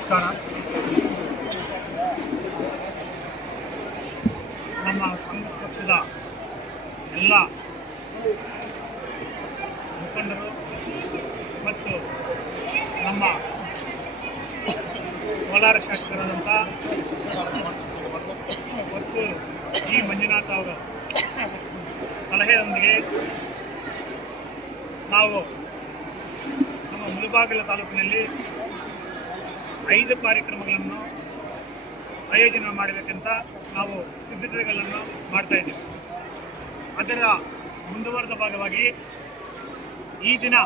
ನಮಸ್ಕಾರ. ನಮ್ಮ ಕಾಂಗ್ರೆಸ್ ಪಕ್ಷದ ಎಲ್ಲ ಮುಖಂಡರು ಮತ್ತು ನಮ್ಮ ಕೋಲಾರ ಶಾಸಕರಾದಂಥ ಮತ್ತು ಜಿ. ಮಂಜುನಾಥ್ ಅವರ ಸಲಹೆಯೊಂದಿಗೆ ನಾವು ನಮ್ಮ ಮುಳುಬಾಗಿಲ ತಾಲೂಕಿನಲ್ಲಿ ಐದು ಕಾರ್ಯಕ್ರಮಗಳನ್ನು ಆಯೋಜನೆ ಮಾಡಬೇಕಂತ ನಾವು ಸಿದ್ಧತೆಗಳನ್ನು ಮಾಡ್ತಾ ಇದ್ದೇವೆ. ಅದರ ಮುಂದುವರೆದ ಭಾಗವಾಗಿ ಈ ದಿನ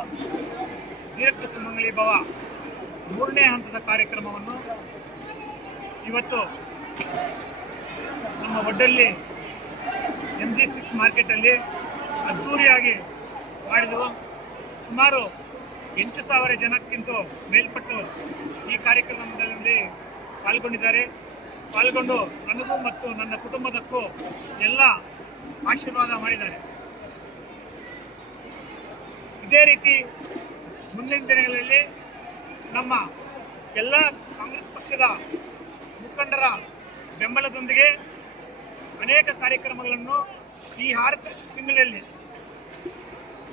ದೀರ್ಘ ಸುಮಂಗಲಿ ಭವ ಮೂರನೇ ಹಂತದ ಕಾರ್ಯಕ್ರಮವನ್ನು ಇವತ್ತು ನಮ್ಮ ಒಡ್ಡಲ್ಲಿ ಎಂ ಜಿ ಸಿಕ್ಸ್ ಮಾರ್ಕೆಟಲ್ಲಿ ಅದ್ಧೂರಿಯಾಗಿ ಮಾಡಿದೆವು. ಸುಮಾರು ಎಂಟು ಸಾವಿರ ಜನಕ್ಕಿಂತ ಮೇಲ್ಪಟ್ಟು ಈ ಕಾರ್ಯಕ್ರಮದಲ್ಲಿ ಪಾಲ್ಗೊಂಡಿದ್ದಾರೆ. ಪಾಲ್ಗೊಂಡು ನನಗೂ ಮತ್ತು ನನ್ನ ಕುಟುಂಬದಕ್ಕೂ ಎಲ್ಲ ಆಶೀರ್ವಾದ ಮಾಡಿದ್ದಾರೆ. ಇದೇ ರೀತಿ ಮುಂದಿನ ದಿನಗಳಲ್ಲಿ ನಮ್ಮ ಎಲ್ಲ ಕಾಂಗ್ರೆಸ್ ಪಕ್ಷದ ಮುಖಂಡರ ಬೆಂಬಲದೊಂದಿಗೆ ಅನೇಕ ಕಾರ್ಯಕ್ರಮಗಳನ್ನು ಈ ಆರು ತಿಂಗಳಲ್ಲಿ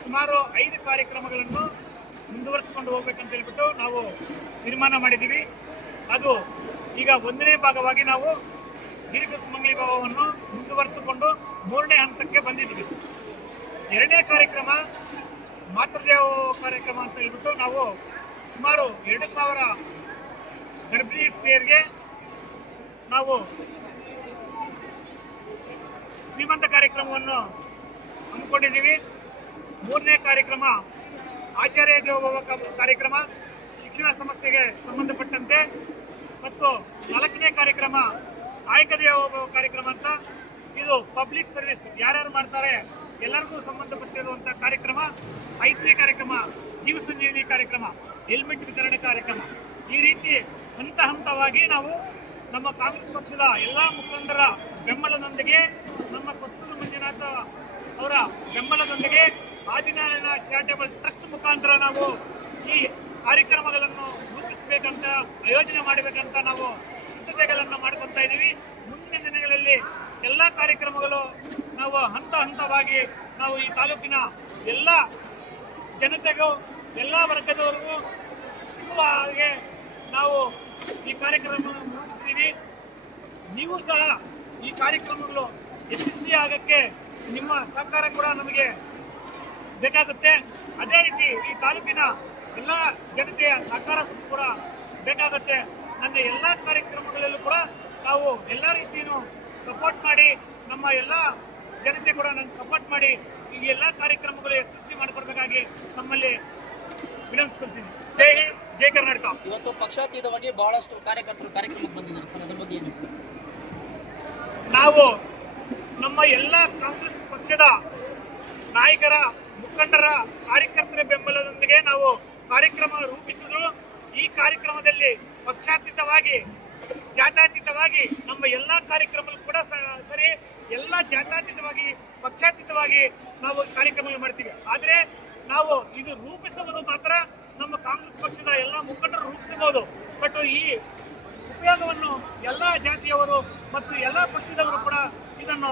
ಸುಮಾರು ಐದು ಕಾರ್ಯಕ್ರಮಗಳನ್ನು ಮುಂದುವರಿಸಿಕೊಂಡು ಹೋಗ್ಬೇಕಂತ ಹೇಳ್ಬಿಟ್ಟು ನಾವು ತೀರ್ಮಾನ ಮಾಡಿದ್ದೀವಿ. ಅದು ಈಗ ಒಂದನೇ ಭಾಗವಾಗಿ ನಾವು ದೀರ್ಘ ಸುಮಂಗಲಿ ಭಾವವನ್ನು ಮುಂದುವರಿಸಿಕೊಂಡು ಮೂರನೇ ಹಂತಕ್ಕೆ ಬಂದಿದ್ದೀವಿ. ಎರಡನೇ ಕಾರ್ಯಕ್ರಮ ಮಾತೃದೇವ ಕಾರ್ಯಕ್ರಮ ಅಂತ ಹೇಳ್ಬಿಟ್ಟು ನಾವು ಸುಮಾರು ಎರಡು ಸಾವಿರ ಗರ್ಭಿಣಿ ಸ್ತ್ರೀಯರಿಗೆ ನಾವು ಶ್ರೀಮಂತ ಕಾರ್ಯಕ್ರಮವನ್ನು ಹಮ್ಮಿಕೊಂಡಿದ್ದೀವಿ. ಮೂರನೇ ಕಾರ್ಯಕ್ರಮ ಆಚಾರ್ಯ ದೇವೋಭವ ಕಾರ್ಯಕ್ರಮ, ಶಿಕ್ಷಣ ಸಮಸ್ಯೆಗೆ ಸಂಬಂಧಪಟ್ಟಂತೆ ಮತ್ತು ನಾಲ್ಕನೇ ಕಾರ್ಯಕ್ರಮ ಕಾಯಕ ದೇವೋಭವ ಕಾರ್ಯಕ್ರಮ ಅಂತ. ಇದು ಪಬ್ಲಿಕ್ ಸರ್ವಿಸ್ ಯಾರ್ಯಾರು ಮಾಡ್ತಾರೆ, ಎಲ್ಲರಿಗೂ ಸಂಬಂಧಪಟ್ಟಿರುವಂಥ ಕಾರ್ಯಕ್ರಮ, ಐದನೇ ಕಾರ್ಯಕ್ರಮ, ಜೀವ ಸಂಜೀವಿನಿ ಕಾರ್ಯಕ್ರಮ ಹೆಲ್ಮೆಟ್ ವಿತರಣೆ ಕಾರ್ಯಕ್ರಮ. ಈ ರೀತಿ ಹಂತ ಹಂತವಾಗಿ ನಾವು ನಮ್ಮ ಕಾಂಗ್ರೆಸ್ ಪಕ್ಷದ ಎಲ್ಲ ಮುಖಂಡರ ಬೆಂಬಲದೊಂದಿಗೆ, ನಮ್ಮ ಕೊತ್ತೂರು ಮಂಜುನಾಥ ಅವರ ಬೆಂಬಲದೊಂದಿಗೆ ಆದಿನಾರಾಯಣ ಚಾರಿಟೇಬಲ್ ಟ್ರಸ್ಟ್ ಮುಖಾಂತರ ನಾವು ಈ ಕಾರ್ಯಕ್ರಮಗಳನ್ನು ರೂಪಿಸಬೇಕಂತ, ಆಯೋಜನೆ ಮಾಡಬೇಕಂತ ನಾವು ಸಿದ್ಧತೆಗಳನ್ನು ಮಾಡ್ಕೊತಾ ಇದ್ದೀವಿ. ಮುಂದಿನ ದಿನಗಳಲ್ಲಿ ಎಲ್ಲ ಕಾರ್ಯಕ್ರಮಗಳು ನಾವು ಹಂತ ಹಂತವಾಗಿ ನಾವು ಈ ತಾಲೂಕಿನ ಎಲ್ಲ ಜನತೆಗೂ, ಎಲ್ಲ ವರ್ಗದವರಿಗೂ ಸಿಗುವ ಹಾಗೆ ನಾವು ಈ ಕಾರ್ಯಕ್ರಮವನ್ನು ರೂಪಿಸಿದ್ದೀವಿ. ನೀವು ಸಹ ಈ ಕಾರ್ಯಕ್ರಮಗಳು ಯಶಸ್ವಿ ಆಗಕ್ಕೆ ನಿಮ್ಮ ಸಹಕಾರ ಕೂಡ ನಮಗೆ ಬೇಕಾಗುತ್ತೆ. ಅದೇ ರೀತಿ ಈ ತಾಲೂಕಿನ ಎಲ್ಲ ಜನತೆಯ ಸಹಕಾರ ಕೂಡ ಬೇಕಾಗುತ್ತೆ. ನನ್ನ ಎಲ್ಲ ಕಾರ್ಯಕ್ರಮಗಳಲ್ಲೂ ಕೂಡ ನಾವು ಎಲ್ಲ ರೀತಿಯೂ ಸಪೋರ್ಟ್ ಮಾಡಿ ನಮ್ಮ ಎಲ್ಲ ಜನತೆ ಕೂಡ ನನ್ನ ಸಪೋರ್ಟ್ ಮಾಡಿ ಈ ಎಲ್ಲ ಕಾರ್ಯಕ್ರಮಗಳು ಯಶಸ್ವಿ ಮಾಡಿಕೊಡ್ಬೇಕಾಗಿ ನಮ್ಮಲ್ಲಿ ವಿನಂತಿಸ್ಕೊಳ್ತೀನಿ. ಜೈ ಹಿಂದ್ ಜೈ ಕರ್ನಾಟಕ. ಇವತ್ತು ಪಕ್ಷಾತೀತವಾಗಿ ಬಹಳಷ್ಟು ಕಾರ್ಯಕರ್ತರು ಕಾರ್ಯಕ್ರಮಕ್ಕೆ ಬಂದಿದ್ದಾರೆ. ಸರ್ ಅದರ ಬಗ್ಗೆ ಏನು? ನಾವು ನಮ್ಮ ಎಲ್ಲ ಕಾಂಗ್ರೆಸ್ ಪಕ್ಷದ ನಾಯಕರ ಮುಖಂಡರ ಕಾರ್ಯಕರ್ತರ ಬೆಂಬಲದೊಂದಿಗೆ ನಾವು ಕಾರ್ಯಕ್ರಮ ರೂಪಿಸಿದ್ರು. ಈ ಕಾರ್ಯಕ್ರಮದಲ್ಲಿ ಪಕ್ಷಾತೀತವಾಗಿ, ಜಾತ್ಯಾತೀತವಾಗಿ ನಮ್ಮ ಎಲ್ಲ ಕಾರ್ಯಕ್ರಮಗಳು ಕೂಡ ಸರಿ, ಎಲ್ಲ ಜಾತ್ಯಾತೀತವಾಗಿ, ಪಕ್ಷಾತೀತವಾಗಿ ನಾವು ಕಾರ್ಯಕ್ರಮಗಳು ಮಾಡ್ತೀವಿ. ಆದರೆ ನಾವು ಇದು ರೂಪಿಸುವುದು ಮಾತ್ರ ನಮ್ಮ ಕಾಂಗ್ರೆಸ್ ಪಕ್ಷದ ಎಲ್ಲ ಮುಖಂಡರು ರೂಪಿಸಬಹುದು. ಬಟ್ ಈ ಉಪಯೋಗವನ್ನು ಎಲ್ಲ ಜಾತಿಯವರು ಮತ್ತು ಎಲ್ಲ ಪಕ್ಷದವರು ಕೂಡ ಇದನ್ನು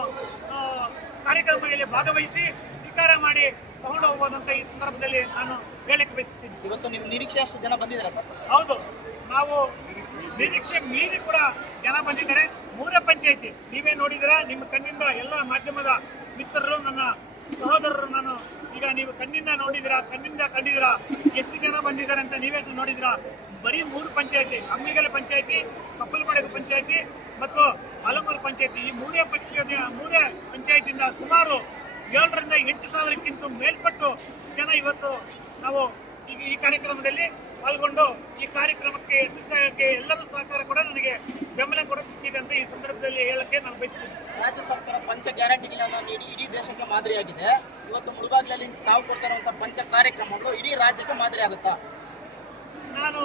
ಕಾರ್ಯಕ್ರಮದಲ್ಲಿ ಭಾಗವಹಿಸಿ ಸ್ವೀಕಾರ ಮಾಡಿ ತಗೊಂಡು ಹೋಗ್ಬೋದಂತ ಈ ಸಂದರ್ಭದಲ್ಲಿ ನಾನು ಹೇಳಕ್ಕೆ ಬಯಸ್ತೀನಿ ಇವತ್ತು ನಿಮ್ಮ ನಿರೀಕ್ಷೆ ಅಷ್ಟು ಜನ ಬಂದಿದ್ದಾರೆ ಸರ್? ಹೌದು. ನಾವು ನಿರೀಕ್ಷೆ ಮೀರಿ ಕೂಡ ಜನ ಬಂದಿದ್ದಾರೆ. ಮೂರೇ ಪಂಚಾಯಿತಿ. ನೀವೇ ನೋಡಿದಿರ ನಿಮ್ಮ ಕಣ್ಣಿಂದ ಎಲ್ಲ ಮಾಧ್ಯಮದ ಮಿತ್ರರು ನನ್ನ ಸಹೋದರರು ನಾನು. ಈಗ ನೀವು ಕಣ್ಣಿಂದ ನೋಡಿದಿರಾ ಕಣ್ಣಿಂದ ಕಂಡಿದ್ದೀರಾ ಎಷ್ಟು ಜನ ಬಂದಿದ್ದಾರೆ ಅಂತ ನೀವೇ ನೋಡಿದಿರಾ ಬರೀ ಮೂರು ಪಂಚಾಯಿತಿ. ಅಂಬಿಗಲೆ ಪಂಚಾಯಿತಿ ಕಪ್ಪಲ್ಪಾಡಗು ಪಂಚಾಯಿತಿ ಮತ್ತು ಹಲಮೂರು ಪಂಚಾಯಿತಿ. ಈ ಮೂರೇ ಪಂಚಾಯತಿ ಮೂರೇ ಪಂಚಾಯಿತಿಯಿಂದ ಸುಮಾರು ಸಾವಿರಕ್ಕಿಂತ ಮೇಲ್ಪಟ್ಟು ಜನ ಇವತ್ತು ನಾವು ಈಗ ಈ ಕಾರ್ಯಕ್ರಮದಲ್ಲಿ ಪಾಲ್ಗೊಂಡು ಈ ಕಾರ್ಯಕ್ರಮಕ್ಕೆ ಯಶಸ್ಸಾಗಕ್ಕೆ ಎಲ್ಲರೂ ಸಹಕಾರ ಕೂಡ ನನಗೆ ಬೆಂಬಲ ಕೂಡ ಸಿಕ್ಕಿದೆ ಅಂತ ಈ ಸಂದರ್ಭದಲ್ಲಿ ಹೇಳಕ್ಕೆ ನಾನು ಬಯಸ್ತೀನಿ. ರಾಜ್ಯ ಸರ್ಕಾರ ಪಂಚ ಗ್ಯಾರಂಟಿಗಳನ್ನು ನೀಡಿ ಇಡೀ ದೇಶಕ್ಕೆ ಮಾದರಿಯಾಗಿದೆ. ಇವತ್ತು ಮುಳುಬಾಗಿಲಲ್ಲಿ ತಾವು ಕೊಡ್ತಾ ಪಂಚ ಕಾರ್ಯಕ್ರಮಗಳು ಇಡೀ ರಾಜ್ಯಕ್ಕೆ ಮಾದರಿ ಆಗುತ್ತಾ? ನಾನು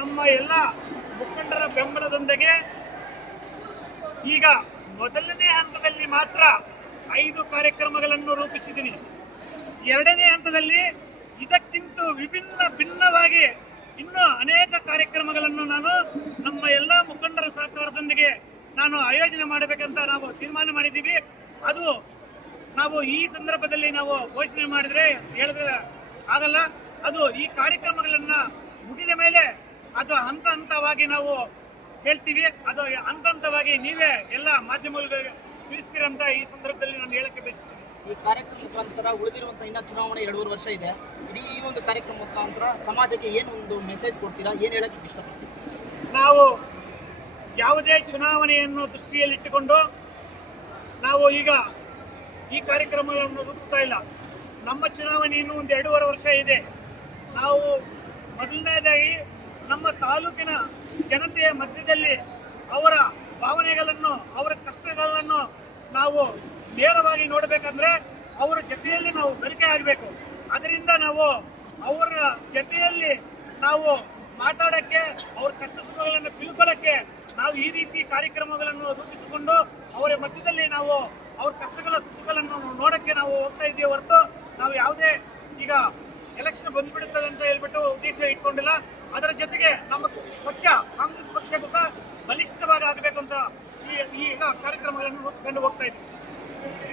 ನಮ್ಮ ಎಲ್ಲ ಮುಖಂಡರ ಬೆಂಬಲದೊಂದಿಗೆ ಈಗ ಮೊದಲನೇ ಹಂತದಲ್ಲಿ ಮಾತ್ರ ಐದು ಕಾರ್ಯಕ್ರಮಗಳನ್ನು ರೂಪಿಸಿದ್ದೀನಿ. ಎರಡನೇ ಹಂತದಲ್ಲಿ ಇದಕ್ಕಿಂತ ವಿಭಿನ್ನ ಭಿನ್ನವಾಗಿ ಇನ್ನೂ ಅನೇಕ ಕಾರ್ಯಕ್ರಮಗಳನ್ನು ನಾನು ನಮ್ಮ ಎಲ್ಲ ಮುಖಂಡರ ಸಹಕಾರದೊಂದಿಗೆ ನಾನು ಆಯೋಜನೆ ಮಾಡಬೇಕಂತ ನಾವು ತೀರ್ಮಾನ ಮಾಡಿದ್ದೀವಿ. ಅದು ನಾವು ಈ ಸಂದರ್ಭದಲ್ಲಿ ನಾವು ಘೋಷಣೆ ಮಾಡಿದ್ರೆ ಹೇಳಿದ್ರೆ ಆಗಲ್ಲ. ಅದು ಈ ಕಾರ್ಯಕ್ರಮಗಳನ್ನ ಮುಗಿದ ಮೇಲೆ ಅದು ಹಂತ ಹಂತವಾಗಿ ನಾವು ಹೇಳ್ತೀವಿ. ಅದು ಹಂತ ಹಂತವಾಗಿ ನೀವೇ ಎಲ್ಲ ಮಾಧ್ಯಮಗಳಿಗೆ ತಿಳಿಸ್ತೀರಂತ ಈ ಸಂದರ್ಭದಲ್ಲಿ ನಾನು ಹೇಳಕ್ಕೆ ಬಯಸ್ತೀನಿ ಈ ಕಾರ್ಯಕ್ರಮದ ಮುಖಾಂತರ ಉಳಿದಿರುವಂತಹ ಇನ್ನ ಚುನಾವಣೆ ಎರಡೂವರೆ ವರ್ಷ ಇದೆ. ಇಡೀ ಈ ಒಂದು ಕಾರ್ಯಕ್ರಮ ಮುಖಾಂತರ ಸಮಾಜಕ್ಕೆ ಏನು ಒಂದು ಮೆಸೇಜ್ ಕೊಡ್ತೀರಾ? ಏನು ಹೇಳಕ್ಕೆ ಇಷ್ಟಪಡ್ತೀವಿ ನಾವು ಯಾವುದೇ ಚುನಾವಣೆಯನ್ನು ದೃಷ್ಟಿಯಲ್ಲಿಟ್ಟುಕೊಂಡು ನಾವು ಈಗ ಈ ಕಾರ್ಯಕ್ರಮಗಳನ್ನು ರೂಪಿಸ್ತಾ ಇಲ್ಲ. ನಮ್ಮ ಚುನಾವಣೆ ಇನ್ನೂ ಒಂದು ಎರಡೂವರೆ ವರ್ಷ ಇದೆ. ನಾವು ಮೊದಲನೇದಾಗಿ ನಮ್ಮ ತಾಲೂಕಿನ ಜನತೆಯ ಮಧ್ಯದಲ್ಲಿ ಅವರ ಭಾವನೆಗಳನ್ನು ಅವರ ಕಷ್ಟಗಳನ್ನು ನಾವು ನೇರವಾಗಿ ನೋಡಬೇಕಂದ್ರೆ ಅವರ ಜೊತೆಯಲ್ಲಿ ನಾವು ಬೆಳಕೆ ಆಗಬೇಕು. ಅದರಿಂದ ನಾವು ಅವರ ಜೊತೆಯಲ್ಲಿ ನಾವು ಮಾತಾಡಕ್ಕೆ, ಅವ್ರ ಕಷ್ಟ ಸುಖಗಳನ್ನು ತಿಳ್ಕೊಳ್ಳೋಕ್ಕೆ ನಾವು ಈ ರೀತಿ ಕಾರ್ಯಕ್ರಮಗಳನ್ನು ರೂಪಿಸಿಕೊಂಡು ಅವರ ಮಧ್ಯದಲ್ಲಿ ನಾವು ಅವ್ರ ಕಷ್ಟಗಳ ಸುಖಗಳನ್ನು ನೋಡಕ್ಕೆ ನಾವು ಹೋಗ್ತಾ ಇದ್ದೀವಿ ಹೊರತು ನಾವು ಯಾವುದೇ ಈಗ ಎಲೆಕ್ಷನ್ ಬಂದ್ಬಿಡುತ್ತದೆ ಅಂತ ಹೇಳ್ಬಿಟ್ಟು ಉದ್ದೇಶ ಇಟ್ಕೊಂಡಿಲ್ಲ. ಅದರ ಜೊತೆಗೆ ನಮ್ಮ ಪಕ್ಷ, ಕಾಂಗ್ರೆಸ್ ಪಕ್ಷ ಕೂಡ ಬಲಿಷ್ಠವಾಗಿ ಆಗಬೇಕು ಅಂತ ಈ ಈಗ ಕಾರ್ಯಕ್ರಮಗಳನ್ನು ರೂಪಿಸ್ಕೊಂಡು ಹೋಗ್ತಾ ಇದ್ದೀವಿ.